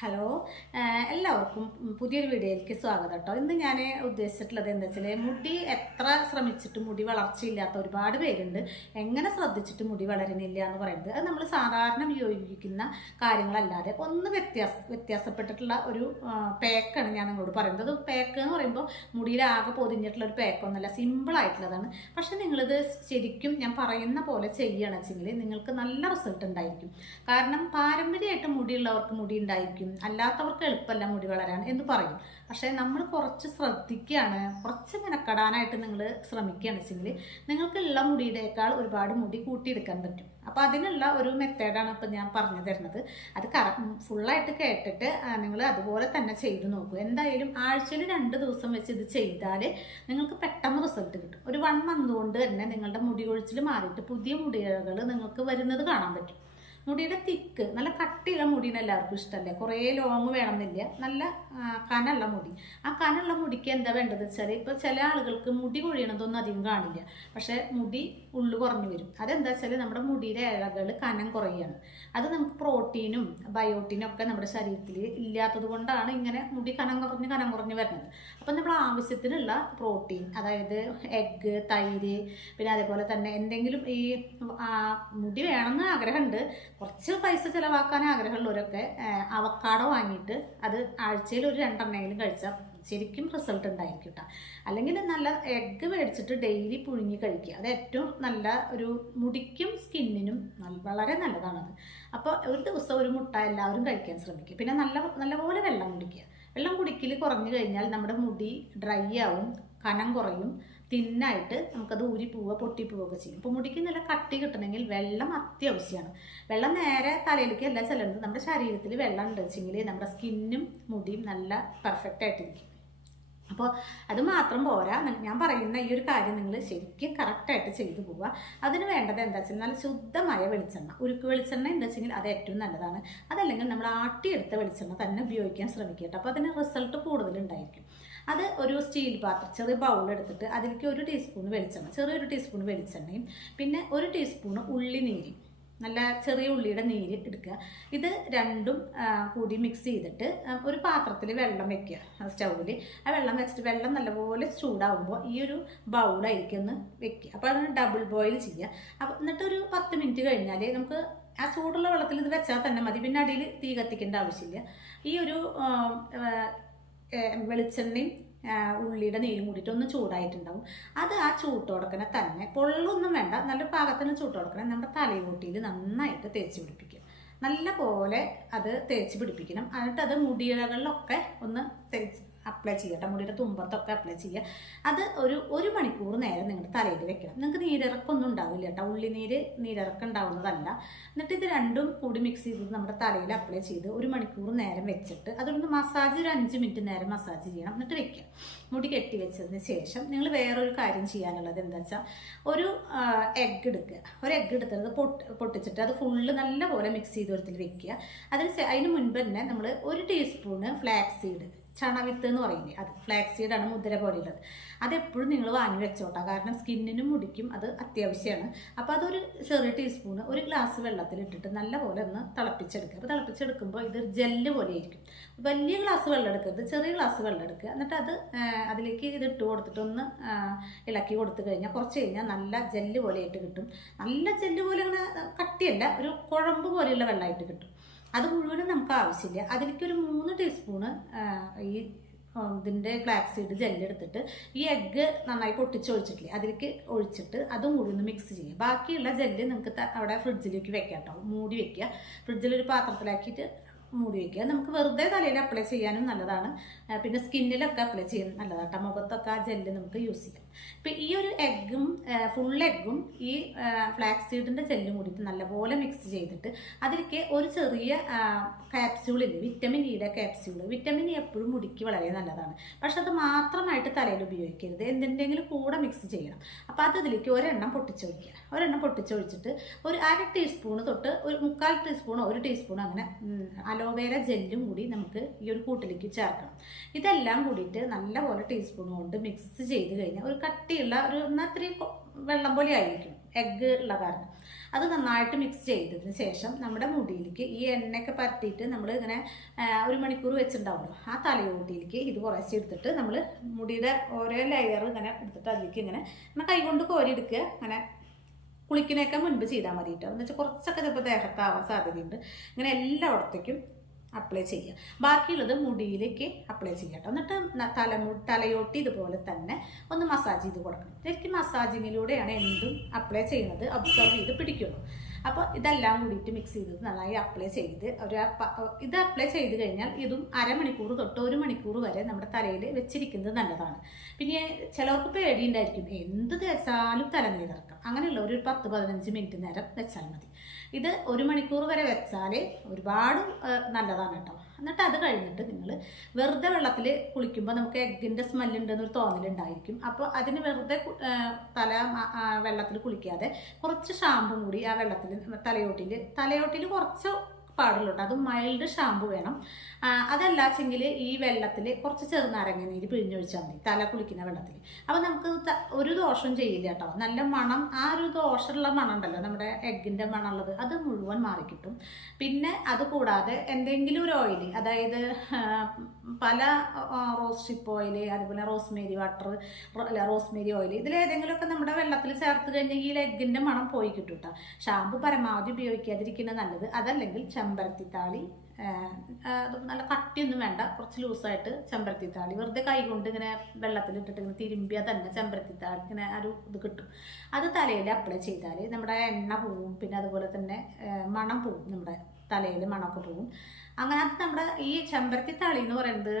Hello. എല്ലാവർക്കും പുതിയൊരു വീഡിയോയിലേക്ക് സ്വാഗതം കേട്ടോ. ഇന്ന് ഞാൻ ഉദ്ദേശിച്ചിട്ടുള്ളത് എന്താ വെച്ചാൽ മുടി എത്ര ശ്രമിച്ചിട്ട് മുടി വളർച്ചയില്ലാത്ത ഒരുപാട് പേരുണ്ട്. എങ്ങനെ ശ്രദ്ധിച്ചിട്ട് മുടി വളരുന്നില്ല എന്ന് പറയുന്നത് അത് നമ്മൾ സാധാരണ ഉപയോഗിക്കുന്ന കാര്യങ്ങളല്ലാതെ ഒന്ന് വ്യത്യാസ വ്യത്യാസപ്പെട്ടിട്ടുള്ള ഒരു പാക്കാണ് ഞാൻ നിങ്ങളോട് പറയുന്നത്. അത് പാക്ക് എന്ന് പറയുമ്പോൾ മുടിയിലാകെ പൊതിഞ്ഞിട്ടുള്ള ഒരു പാക്കൊന്നുമല്ല സിമ്പിൾ ആയിട്ടുള്ളതാണ്. പക്ഷെ നിങ്ങളിത് ശരിക്കും ഞാൻ പറയുന്ന പോലെ ചെയ്യുകയാണെന്ന് വെച്ചെങ്കിൽ നിങ്ങൾക്ക് നല്ല റിസൾട്ട് ഉണ്ടായിരിക്കും. കാരണം പാരമ്പര്യമായിട്ട് മുടിയുള്ളവർക്ക് മുടി ഉണ്ടായിരിക്കും. അല്ലാത്തവർക്ക് എളുപ്പമല്ല മുടി വളരാൻ എന്ന് പറയും. പക്ഷേ നമ്മൾ കുറച്ച് ശ്രദ്ധിക്കുകയാണ്. കുറച്ച് മെനക്കെടാനായിട്ട് നിങ്ങൾ ശ്രമിക്കുകയാണ് വെച്ചെങ്കിൽ നിങ്ങൾക്കുള്ള മുടിയുടേക്കാൾ ഒരുപാട് മുടി കൂട്ടിയെടുക്കാൻ പറ്റും. അപ്പോൾ അതിനുള്ള ഒരു മെത്തേഡാണ് ഇപ്പം ഞാൻ പറഞ്ഞു തരുന്നത്. അത് കറ ഫുള്ളായിട്ട് കേട്ടിട്ട് നിങ്ങൾ അതുപോലെ തന്നെ ചെയ്ത് നോക്കൂ എന്തായാലും ആഴ്ചയിൽ രണ്ട് ദിവസം വെച്ച് ഇത് ചെയ്താൽ നിങ്ങൾക്ക് പെട്ടെന്ന് റിസൾട്ട് കിട്ടും. ഒരു വൺ മന്ത് കൊണ്ട് തന്നെ നിങ്ങളുടെ മുടി കൊഴിച്ചിൽ മാറിയിട്ട് പുതിയ മുടികൾ നിങ്ങൾക്ക് വരുന്നത് കാണാൻ പറ്റും. മുടിയുടെ തിക്ക് നല്ല കട്ടിയുള്ള മുടിയാണ് എല്ലാവർക്കും ഇഷ്ടമല്ലേ? കുറേ ലോങ് വേണമെന്നില്ല. നല്ല കനുള്ള മുടി. ആ കനുള്ള മുടിക്ക് എന്താ വേണ്ടത് വെച്ചാൽ ഇപ്പോൾ ചില ആളുകൾക്ക് മുടി കൊഴിയണതൊന്നും അധികം കാണില്ല. പക്ഷേ മുടി ഉള്ളു കുറഞ്ഞു വരും. അതെന്താ വെച്ചാൽ നമ്മുടെ മുടിയുടെ ഇഴകൾ കനം കുറയാണ്. അത് നമുക്ക് പ്രോട്ടീനും ബയോട്ടിനും ഒക്കെ നമ്മുടെ ശരീരത്തിൽ ഇല്ലാത്തത് കൊണ്ടാണ് ഇങ്ങനെ മുടി കനം കുറഞ്ഞ് കനം കുറഞ്ഞ് വരുന്നത്. അപ്പം നമ്മൾ ആവശ്യത്തിനുള്ള പ്രോട്ടീൻ അതായത് എഗ്ഗ് തൈര് പിന്നെ അതേപോലെ തന്നെ എന്തെങ്കിലും ഈ മുടി വേണമെന്ന് ആഗ്രഹമുണ്ട്. കുറച്ച് പൈസ ചിലവാക്കാൻ ആഗ്രഹമുള്ളവരൊക്കെ അവക്കാടോ വാങ്ങിയിട്ട് അത് ആഴ്ചയിൽ ഒരു രണ്ടെണ്ണമെങ്കിലും കഴിച്ചാൽ ശരിക്കും റിസൾട്ട് ഉണ്ടായിരിക്കും കേട്ടോ അല്ലെങ്കിൽ നല്ല എഗ്ഗ് മേടിച്ചിട്ട് ഡെയിലി പുഴുങ്ങി കഴിക്കുക. അത് ഏറ്റവും നല്ല ഒരു മുടിക്കും സ്കിന്നിനും വളരെ നല്ലതാണത് അപ്പോൾ ഒരു ദിവസം ഒരു മുട്ട എല്ലാവരും കഴിക്കാൻ ശ്രമിക്കുക. പിന്നെ നല്ല നല്ലപോലെ വെള്ളം കുടിക്കുക. വെള്ളം കുടിക്കൽ കുറഞ്ഞു കഴിഞ്ഞാൽ നമ്മുടെ മുടി ഡ്രൈ ആവും കനം കുറയും. തിന്നായിട്ട് നമുക്കത് ഊരി പോവുക പൊട്ടി പോവുകയൊക്കെ ചെയ്യും. അപ്പോൾ മുടിക്ക് നല്ല കട്ടി കിട്ടണമെങ്കിൽ വെള്ളം അത്യാവശ്യമാണ്. വെള്ളം നേരെ തലയിലേക്ക് അല്ല ചെല്ലുന്നത് നമ്മുടെ ശരീരത്തിൽ വെള്ളം ഉണ്ട് വെച്ചെങ്കിൽ നമ്മുടെ സ്കിന്നും മുടിയും നല്ല പെർഫെക്റ്റ് ആയിട്ടിരിക്കും. അപ്പോൾ അത് മാത്രം പോരാ. ഞാൻ പറയുന്ന ഈ ഒരു കാര്യം നിങ്ങൾ ശരിക്കും കറക്റ്റായിട്ട് ചെയ്തു പോവുക. അതിന് വേണ്ടത് എന്താ വെച്ചാൽ നല്ല ശുദ്ധമായ വെളിച്ചെണ്ണ. ഉരുക്ക് വെളിച്ചെണ്ണ എന്താ വെച്ചെങ്കിൽ അത് ഏറ്റവും നല്ലതാണ്. അതല്ലെങ്കിൽ നമ്മൾ ആട്ടിയെടുത്ത വെളിച്ചെണ്ണ തന്നെ ഉപയോഗിക്കാൻ ശ്രമിക്കുക കേട്ടോ. അപ്പോൾ അതിന് റിസൾട്ട് കൂടുതലുണ്ടായിരിക്കും അത് ഒരു സ്റ്റീൽ പാത്രം ചെറിയ ബൗൾ എടുത്തിട്ട് അതിലേക്ക് ഒരു ടീസ്പൂൺ വെളിച്ചെണ്ണ ചെറിയൊരു ടീസ്പൂൺ വെളിച്ചെണ്ണയും പിന്നെ ഒരു ടീസ്പൂൺ ഉള്ളി നീര് നല്ല ചെറിയ ഉള്ളിയുടെ നീര് എടുക്കുക. ഇത് രണ്ടും കൂടി മിക്സ് ചെയ്തിട്ട് ഒരു പാത്രത്തിൽ വെള്ളം വെക്കുക സ്റ്റൗവിൽ ആ വെള്ളം വെച്ചിട്ട് വെള്ളം നല്ലപോലെ ചൂടാവുമ്പോൾ ഈ ഒരു ബൗളായിരിക്കും ഒന്ന് വെക്കുക. അപ്പോൾ അതിന് ഡബിൾ ബോയിൽ ചെയ്യുക. അപ്പോൾ എന്നിട്ട് ഒരു പത്ത് മിനിറ്റ് കഴിഞ്ഞാൽ നമുക്ക് ആ ചൂടുള്ള വെള്ളത്തിൽ ഇത് വെച്ചാൽ തന്നെ മതി. പിന്നെ അടിയിൽ തീ കത്തിക്കേണ്ട ആവശ്യമില്ല. ഈ ഒരു വെളിച്ചെണ്ണയും ഉള്ളിയുടെ നീരും കൂടിയിട്ട് ഒന്ന് ചൂടായിട്ടുണ്ടാവും. അത് ആ ചൂട്ടോടക്കനെ തന്നെ പൊള്ളൊന്നും വേണ്ട. നല്ല പാകത്തിന് ചൂട്ടോടക്കനെ നമ്മുടെ തലയോട്ടിയിൽ നന്നായിട്ട് തേച്ച് പിടിപ്പിക്കുക. നല്ല പോലെ അത് തേച്ച് പിടിപ്പിക്കണം. എന്നിട്ട് അത് മുടിയിഴകളിലൊക്കെ ഒന്ന് തേച്ച് അപ്ലൈ ചെയ്യട്ടെ മുടിയുടെ തുമ്പത്തൊക്കെ അപ്ലൈ ചെയ്യുക. അത് ഒരു ഒരു മണിക്കൂർ നേരം നിങ്ങളുടെ തലയിൽ വെക്കണം. നിങ്ങൾക്ക് നീരിറക്കൊന്നും ഉണ്ടാവില്ല കേട്ടോ. ഉള്ളിനീര് നീരിറക്കം ഉണ്ടാവുന്നതല്ല. എന്നിട്ട് ഇത് രണ്ടും കൂടി മിക്സ് ചെയ്ത് നമ്മുടെ തലയിൽ അപ്ലൈ ചെയ്ത് ഒരു മണിക്കൂർ നേരം വെച്ചിട്ട് അതൊന്ന് മസാജ് ഒരു അഞ്ച് മിനിറ്റ് നേരം മസാജ് ചെയ്യണം. എന്നിട്ട് വെക്കുക. മുടി കെട്ടി വെച്ചതിന് ശേഷം നിങ്ങൾ വേറൊരു കാര്യം ചെയ്യാനുള്ളത് എന്താ വെച്ചാൽ ഒരു എഗ്ഗ് എടുക്കുക. ഒരു എഗ്ഗ് എടുത്തത് പൊട്ട് പൊട്ടിച്ചിട്ട് അത് ഫുള്ള് നല്ലപോലെ മിക്സ് ചെയ്ത് ഒരുത്തിൽ വെക്കുക. അതിന് അതിന് മുൻപ് തന്നെ നമ്മൾ ഒരു ടീസ്പൂണ് ഫ്ലാക്സ് സീഡ് ചണവിത്ത് എന്ന് പറയില്ലേ അത് ഫ്ലാക്സ് സീഡാണ് മുദ്ര പോലെയുള്ളത് അതെപ്പോഴും നിങ്ങൾ വാങ്ങി വെച്ചോട്ടാം. കാരണം സ്കിന്നിനും മുടിക്കും. അത് അത്യാവശ്യമാണ്. അപ്പോൾ അതൊരു ചെറിയ ടീസ്പൂൺ ഒരു ഗ്ലാസ് വെള്ളത്തിൽ ഇട്ടിട്ട് നല്ലപോലെ ഒന്ന് തിളപ്പിച്ചെടുക്കുക. അപ്പോൾ തിളപ്പിച്ചെടുക്കുമ്പോൾ ഇത് ജെല്ല് പോലെ ആയിരിക്കും. വലിയ ഗ്ലാസ് വെള്ളം എടുക്കരുത്. ചെറിയ ഗ്ലാസ് വെള്ളം എടുക്കുക. എന്നിട്ട് അത് അതിലേക്ക് ഇത് ഇട്ട് കൊടുത്തിട്ട് ഒന്ന് ഇളക്കി കൊടുത്തു കഴിഞ്ഞാൽ കുറച്ച് കഴിഞ്ഞാൽ നല്ല ജെല്ല് പോലെ ആയിട്ട് കിട്ടും. നല്ല ജെല്ല് പോലെ അങ്ങനെ കട്ടിയല്ല. ഒരു കുഴമ്പ് പോലെയുള്ള വെള്ളമായിട്ട് കിട്ടും. അത് മുഴുവനും നമുക്ക് ആവശ്യമില്ല. അതിലേക്ക് ഒരു മൂന്ന് ടീസ്പൂണ് ഈ ഇതിന്റെ ഫ്ലാക്സ് ജെല്ലെടുത്തിട്ട് ഈ എഗ്ഗ് നന്നായി പൊട്ടിച്ചൊഴിച്ചിട്ടില്ലേ അതിലേക്ക് ഒഴിച്ചിട്ട് അതും കൂടി മിക്സ് ചെയ്യുക. ബാക്കിയുള്ള ജെല്ല് നിങ്ങൾക്ക് അവിടെ ഫ്രിഡ്ജിലേക്ക് വെക്കാം കേട്ടോ മൂടി വെക്കുക. ഫ്രിഡ്ജിലൊരു പാത്രത്തിലാക്കിയിട്ട് മൂടി വെക്കുക. നമുക്ക് വെറുതെ തലയിൽ അപ്ലൈ ചെയ്യാനും നല്ലതാണ്. പിന്നെ സ്കിന്നിലൊക്കെ അപ്ലൈ ചെയ്യാൻ നല്ലതാണ് കേട്ടോ മുഖത്തൊക്കെ ആ ജെല്ല് നമുക്ക് യൂസ് ചെയ്യാം. ഇപ്പം ഈ ഒരു എഗ്ഗും ഫുൾ എഗ്ഗും ഈ ഫ്ലാക്സ് സീഡിന്റെ ജെല്ലും കൂടിയിട്ട് നല്ലപോലെ മിക്സ് ചെയ്തിട്ട് അതിലേക്ക് ഒരു ചെറിയ ക്യാപ്സ്യൂളില്ലേ വിറ്റമിൻ ഇയുടെ ക്യാപ്സ്യൂൾ വിറ്റമിൻ ഇ എപ്പോഴും മുടിക്ക് വളരെ നല്ലതാണ്. പക്ഷെ അത് മാത്രമായിട്ട് തലയിൽ ഉപയോഗിക്കരുത്. എന്തിന്റെങ്കിലും കൂടെ മിക്സ് ചെയ്യണം. അപ്പോൾ അത് ഇതിലേക്ക് ഒരെണ്ണം പൊട്ടിച്ചൊഴിക്കുക. ഒരെണ്ണം പൊട്ടിച്ചൊഴിച്ചിട്ട് ഒരു അര ടീസ്പൂൺ തൊട്ട് ഒരു മുക്കാൽ ടീസ്പൂണോ ഒരു ടീസ്പൂണോ അങ്ങനെ അലോവേര ജെല്ലും കൂടി നമുക്ക് ഈ ഒരു കൂട്ടിലേക്ക് ചേർക്കണം. ഇതെല്ലാം കൂടിയിട്ട് നല്ലപോലെ ടീസ്പൂൺ കൊണ്ട് മിക്സ് ചെയ്ത് കഴിഞ്ഞാൽ ഒരു കട്ടിയുള്ള ഒരു എന്നാൽ ഇത്തിരി വെള്ളം പോലെ ആയിരിക്കും. എഗ്ഗ് ഉള്ള കാരണം അത് നന്നായിട്ട് മിക്സ് ചെയ്തതിന് ശേഷം നമ്മുടെ മുടിയിലേക്ക് ഈ എണ്ണയൊക്കെ പരത്തിയിട്ട് നമ്മൾ ഇങ്ങനെ ഒരു മണിക്കൂർ വെച്ചിട്ടുണ്ടാവുമല്ലോ. ആ തലയോട്ടിയിലേക്ക് ഇത് കുറച്ച് എടുത്തിട്ട് നമ്മൾ മുടിയുടെ ഓരോ ലെയർ ഇങ്ങനെ എടുത്തിട്ട് അതിലേക്ക് ഇങ്ങനെ ഇങ്ങനെ കൈകൊണ്ട് കോരി എടുക്കുക. അങ്ങനെ കുളിക്കുന്നതൊക്കെ മുൻപ് ചെയ്താൽ മതി കേട്ടോ എന്ന് വെച്ചാൽ കുറച്ചൊക്കെ ചിലപ്പോൾ ദേഹത്താവാൻ സാധ്യതയുണ്ട്. ഇങ്ങനെ എല്ലായിടത്തേക്കും അപ്ലൈ ചെയ്യുക. ബാക്കിയുള്ളത് മുടിയിലേക്ക് അപ്ലൈ ചെയ്യുക കേട്ടോ. എന്നിട്ട് തലമു തലയോട്ടി ഇതുപോലെ തന്നെ ഒന്ന് മസാജ് ചെയ്ത് കൊടുക്കണം. ശരിക്കും മസാജിങ്ങിലൂടെയാണ് എന്തും അപ്ലൈ ചെയ്യുന്നത്. അബ്സർവ് ചെയ്ത് പിടിക്കുള്ളൂ അപ്പോൾ ഇതെല്ലാം കൂടിയിട്ട് മിക്സ് ചെയ്തത് നന്നായി അപ്ലൈ ചെയ്ത് ഒരു ഇത് അപ്ലൈ ചെയ്ത് കഴിഞ്ഞാൽ ഇതും അരമണിക്കൂർ തൊട്ട് ഒരു മണിക്കൂർ വരെ നമ്മുടെ തലയിൽ വെച്ചിരിക്കുന്നത് നല്ലതാണ്. പിന്നെ ചിലർക്ക് പേടിയുണ്ടായിരിക്കും എന്ത് തേച്ചാലും തലനീരിറക്കാം അങ്ങനെയുള്ള ഒരു പത്ത് പതിനഞ്ച് മിനിറ്റ് നേരം വെച്ചാൽ മതി. ഇത് ഒരു മണിക്കൂർ വരെ വെച്ചാൽ ഒരുപാട് നല്ലതാണ് കേട്ടോ. എന്നിട്ട് അത് കഴിഞ്ഞിട്ട് നിങ്ങൾ വെറുതെ വെള്ളത്തിൽ കുളിക്കുമ്പോൾ നമുക്ക് എഗ്ഗിന്റെ സ്മെല്ലുണ്ടെന്നൊരു തോന്നലുണ്ടായിരിക്കും. അപ്പോൾ അതിന് വെറുതെ തല വെള്ളത്തിൽ കുളിക്കാതെ കുറച്ച് ഷാമ്പും കൂടി ആ വെള്ളത്തിൽ തലയോട്ടിൽ തലയോട്ടിൽ കുറച്ച് പാടുള്ളൂ അത് മൈൽഡ് ഷാമ്പു വേണം. അതല്ലാച്ചെങ്കിൽ ഈ വെള്ളത്തിൽ കുറച്ച് ചെറുനാരങ്ങ നീര് പിഴിഞ്ഞൊഴിച്ചാൽ മതി. തല കുളിക്കുന്ന വെള്ളത്തിൽ അപ്പോൾ നമുക്ക് ഒരു ദോഷവും ചെയ്യില്ല കേട്ടോ നല്ല മണം ആ ഒരു ദോഷമുള്ള മണം ഉണ്ടല്ലോ നമ്മുടെ എഗ്ഗിന്റെ മണമുള്ളത് അത് മുഴുവൻ മാറിക്കിട്ടും പിന്നെ അത് കൂടാതെ എന്തെങ്കിലും ഒരു ഓയിൽ അതായത് പല റോസ് ഷിപ്പ് ഓയിൽ അതുപോലെ റോസ്മേരി വാട്ടർ അല്ല റോസ്മേരി ഓയിൽ ഇതിലേതെങ്കിലുമൊക്കെ നമ്മുടെ വെള്ളത്തിൽ ചേർത്ത് കഴിഞ്ഞാൽ ഈ എഗ്ഗിന്റെ മണം പോയി കിട്ടും കേട്ടോ ഷാമ്പു പരമാവധി ഉപയോഗിക്കാതിരിക്കുന്നത് നല്ലത്. അതല്ലെങ്കിൽ ചെമ്പരത്തിത്താളി താളി നല്ല കട്ടിയൊന്നും വേണ്ട. കുറച്ച് ലൂസായിട്ട് ചെമ്പരത്തിത്താളി വെറുതെ കൈ കൊണ്ട് ഇങ്ങനെ വെള്ളത്തിലിട്ടിട്ട് ഇങ്ങനെ തിരുമ്പിയാൽ തന്നെ ചെമ്പരത്തിത്താളി ഇങ്ങനെ ആ ഒരു ഇത് കിട്ടും. അത് തലയിൽ അപ്ലൈ ചെയ്താൽ നമ്മുടെ എണ്ണ പോവും. പിന്നെ അതുപോലെ തന്നെ മണം പോവും നമ്മുടെ തലയിൽ മണമൊക്കെ പോവും. അങ്ങനെ അത് നമ്മുടെ ഈ ചെമ്പരത്തി താളി എന്ന് പറയുന്നത്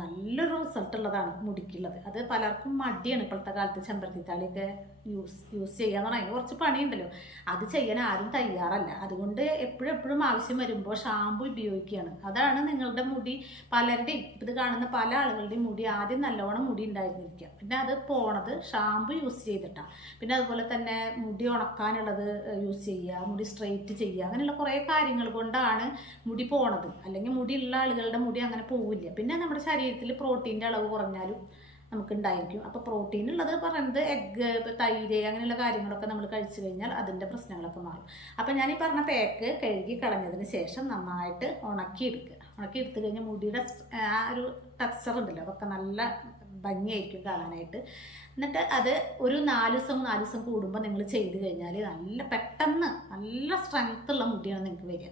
നല്ലൊരു റിസൾട്ട് ഉള്ളതാണ് മുടിക്കുള്ളത്. അത് പലർക്കും മടിയാണ് ഇപ്പോഴത്തെ കാലത്ത് ചെമ്പരത്തി താളിയൊക്കെ യൂസ് യൂസ് ചെയ്യാന്ന് പറഞ്ഞാൽ കുറച്ച് പണിയുണ്ടല്ലോ. അത് ചെയ്യാൻ ആരും തയ്യാറല്ല. അതുകൊണ്ട് എപ്പോഴും എപ്പോഴും ആവശ്യം വരുമ്പോൾ ഷാമ്പു ഉപയോഗിക്കുകയാണ്. അതാണ് നിങ്ങളുടെ മുടി പലരുടെയും ഇപ്പം ഇത് കാണുന്ന പല ആളുകളുടെയും മുടി ആദ്യം നല്ലോണം മുടി ഉണ്ടായിരുന്നിരിക്കുക. പിന്നെ അത് പോണത് ഷാമ്പു യൂസ് ചെയ്തിട്ടാണ് പിന്നെ അതുപോലെ തന്നെ മുടി ഉണക്കാനുള്ളത് യൂസ് ചെയ്യുക മുടി സ്ട്രെയിറ്റ് ചെയ്യുക അങ്ങനെയുള്ള കുറേ കാര്യങ്ങൾ കൊണ്ടാണ് മുടി പോണത്. അല്ലെങ്കിൽ മുടിയുള്ള ആളുകളുടെ മുടി അങ്ങനെ പോവില്ല. പിന്നെ നമ്മുടെ ശരീരത്തിൽ പ്രോട്ടീന്റെ അളവ് കുറഞ്ഞാലും നമുക്ക് ഉണ്ടായിരിക്കും അപ്പോൾ പ്രോട്ടീൻ ഉള്ളത് പറയുന്നത് എഗ്ഗ് തൈര് അങ്ങനെയുള്ള കാര്യങ്ങളൊക്കെ നമ്മൾ കഴിച്ചു കഴിഞ്ഞാൽ അതിന്റെ പ്രശ്നങ്ങളൊക്കെ മാറും. അപ്പോൾ ഞാൻ ഈ പറഞ്ഞ പാക്ക് കഴുകി കളഞ്ഞതിന് ശേഷം നന്നായിട്ട് ഉണക്കി എടുക്കുക ഉണക്കി എടുത്തു കഴിഞ്ഞാൽ മുടിയുടെ ആ ഒരു ടെക്സ്ചർ ഉണ്ടല്ലോ അതൊക്കെ നല്ല ഭംഗിയായിരിക്കും കാണാനായിട്ട്. എന്നിട്ട് അത് ഒരു നാല് ദിവസം നാല് ദിവസം കൂടുമ്പോൾ നിങ്ങൾ ചെയ്ത് കഴിഞ്ഞാൽ നല്ല പെട്ടെന്ന് നല്ല സ്ട്രെങ്ത് ഉള്ള മുടിയാണ് നിങ്ങൾക്ക് വരിക.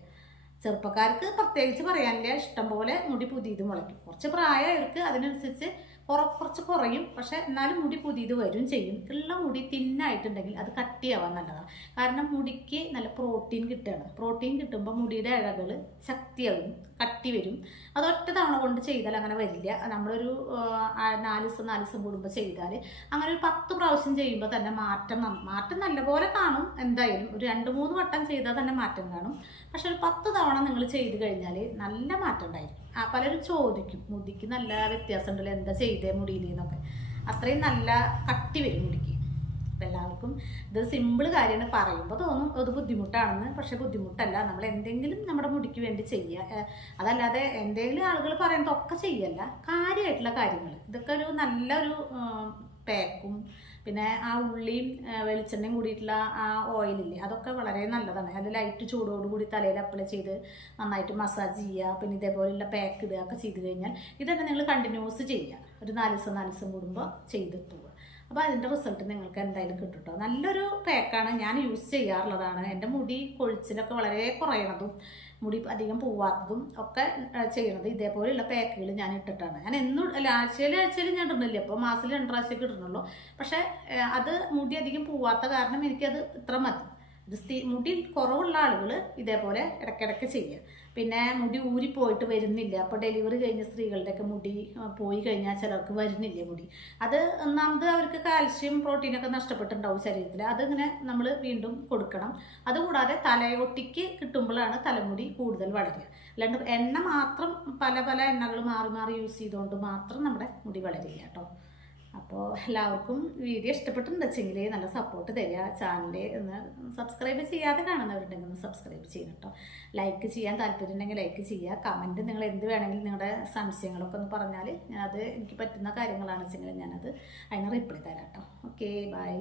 ചെറുപ്പക്കാർക്ക് പ്രത്യേകിച്ച് പറയാനില്ല. ഇഷ്ടംപോലെ മുടി പുതിയത് മുളയ്ക്കും കുറച്ച് പ്രായമായവർക്ക് അതിനനുസരിച്ച് കുറച്ച് കുറയും. പക്ഷെ എന്നാലും മുടി പുതിയത് വരും ചെയ്യും. ഉള്ള മുടി തിന്നായിട്ടുണ്ടെങ്കിൽ അത് കട്ടിയാവാൻ നല്ലതാണ് കാരണം മുടിക്ക് നല്ല പ്രോട്ടീൻ കിട്ടുകയാണ്. പ്രോട്ടീൻ കിട്ടുമ്പോൾ മുടിയുടെ ഇഴകൾ ശക്തിയാകും കട്ടി വരും. അത് ഒറ്റ തവണ കൊണ്ട് ചെയ്താൽ അങ്ങനെ വരില്ല. നമ്മളൊരു നാല് ദിവസം നാല് ദിവസം കൂടുമ്പോൾ ചെയ്താൽ അങ്ങനെ ഒരു പത്ത് പ്രാവശ്യം ചെയ്യുമ്പോൾ തന്നെ മാറ്റം മാറ്റം നല്ലപോലെ കാണും. എന്തായാലും ഒരു രണ്ട് മൂന്ന് വട്ടം ചെയ്താൽ തന്നെ മാറ്റം കാണും. പക്ഷെ ഒരു പത്ത് തവണ നിങ്ങൾ ചെയ്ത് കഴിഞ്ഞാൽ നല്ല മാറ്റം ഉണ്ടായിരിക്കും. ആ പലരും ചോദിക്കും മുടിക്ക് നല്ല വ്യത്യാസം ഉണ്ടല്ലോ എന്താ ചെയ്തേ മുടിയിൽ എന്നൊക്കെ. അത്രയും നല്ല കട്ടി വരും മുടിക്ക്. അപ്പം എല്ലാവർക്കും ഇത് സിമ്പിൾ കാര്യമാണ് പറയുമ്പോൾ തോന്നും അത് ബുദ്ധിമുട്ടാണെന്ന്. പക്ഷെ ബുദ്ധിമുട്ടല്ല നമ്മൾ എന്തെങ്കിലും നമ്മുടെ മുടിക്ക് വേണ്ടി ചെയ്യുക അതല്ലാതെ എന്തെങ്കിലും ആളുകൾ പറയുന്നതൊക്കെ ചെയ്യല്ല കാര്യമായിട്ടുള്ള കാര്യങ്ങൾ ഇതൊക്കെ ഒരു നല്ലൊരു പാക്കും പിന്നെ ആ ഉള്ളിയും വെളിച്ചെണ്ണയും കൂടിയിട്ടുള്ള ആ ഓയിലില്ലേ അതൊക്കെ വളരെ നല്ലതാണ്. അത് ലൈറ്റ് ചൂടോടുകൂടി തലയിൽ അപ്ലൈ ചെയ്ത് നന്നായിട്ട് മസാജ് ചെയ്യുക പിന്നെ ഇതേപോലെയുള്ള പാക്ക് ഇടുക ഒക്കെ ചെയ്ത് കഴിഞ്ഞാൽ ഇതൊക്കെ നിങ്ങൾ കണ്ടിന്യൂസ് ചെയ്യുക. ഒരു നാല് ദിവസം നാല് ദിവസം കൂടുമ്പോൾ ചെയ്ത് പോവുക അപ്പോൾ അതിന്റെ റിസൾട്ട് നിങ്ങൾക്ക് എന്തായാലും കേട്ടോ നല്ലൊരു പാക്കാണ് ഞാൻ യൂസ് ചെയ്യാറുള്ളതാണ്. എന്റെ മുടി കൊഴിച്ചിലൊക്കെ വളരെ കുറയണതും മുടി അധികം പോവാത്തതും ഒക്കെ ചെയ്യണത് ഇതേപോലെയുള്ള പാക്കുകൾ ഞാൻ ഇട്ടിട്ടാണ്. ഞാൻ എന്നും അല്ല ആഴ്ചയിൽ ആഴ്ചയിൽ ഞാൻ ഇടുന്നില്ല. ഇപ്പോൾ മാസത്തിൽ രണ്ട് പ്രാവശ്യമൊക്കെ ഇടുന്നുള്ളൂ. പക്ഷേ അത് മുടി അധികം പോവാത്ത കാരണം എനിക്കത് ഇത്ര മതി. മുടി കുറവുള്ള ആളുകൾ ഇതേപോലെ ഇടയ്ക്കിടയ്ക്ക് ചെയ്യുക. പിന്നെ മുടി ഊരി പോയിട്ട് വരുന്നില്ല. അപ്പോൾ ഡെലിവറി കഴിഞ്ഞ സ്ത്രീകളുടെയൊക്കെ മുടി പോയി കഴിഞ്ഞാൽ ചിലർക്ക് വരുന്നില്ല മുടി. അത് ഒന്നാമത് അവർക്ക് കാൽഷ്യം പ്രോട്ടീനൊക്കെ നഷ്ടപ്പെട്ടിട്ടുണ്ടാവും ശരീരത്തിൽ അതിങ്ങനെ നമ്മൾ വീണ്ടും കൊടുക്കണം. അതുകൂടാതെ തലയൊട്ടിക്ക് കിട്ടുമ്പോഴാണ് തലമുടി കൂടുതൽ വളരുക. അല്ലാണ്ട് എണ്ണ മാത്രം പല പല എണ്ണകൾ മാറി മാറി യൂസ് ചെയ്തുകൊണ്ട് മാത്രം നമ്മുടെ മുടി വളരില്ല കേട്ടോ. അപ്പോൾ എല്ലാവർക്കും വീഡിയോ ഇഷ്ടപ്പെട്ടിട്ടുണ്ട് വെച്ചെങ്കിൽ നല്ല സപ്പോർട്ട് തരിക. ചാനൽ ഒന്ന് സബ്സ്ക്രൈബ് ചെയ്യാതെ കാണുന്നവരുണ്ടെങ്കിൽ ഒന്ന് സബ്സ്ക്രൈബ് ചെയ്യണം കേട്ടോ ലൈക്ക് ചെയ്യാൻ താല്പര്യം ഉണ്ടെങ്കിൽ ലൈക്ക് ചെയ്യുക കമന്റ് നിങ്ങൾ എന്ത് വേണമെങ്കിലും നിങ്ങളുടെ സംശയങ്ങളൊക്കെ ഒന്ന് പറഞ്ഞാൽ ഞാനത് എനിക്ക് പറ്റുന്ന കാര്യങ്ങളാണെന്ന് വെച്ചെങ്കിൽ ഞാനത് അതിന് റിപ്ലൈ തരാം കേട്ടോ ഓക്കെ ബൈ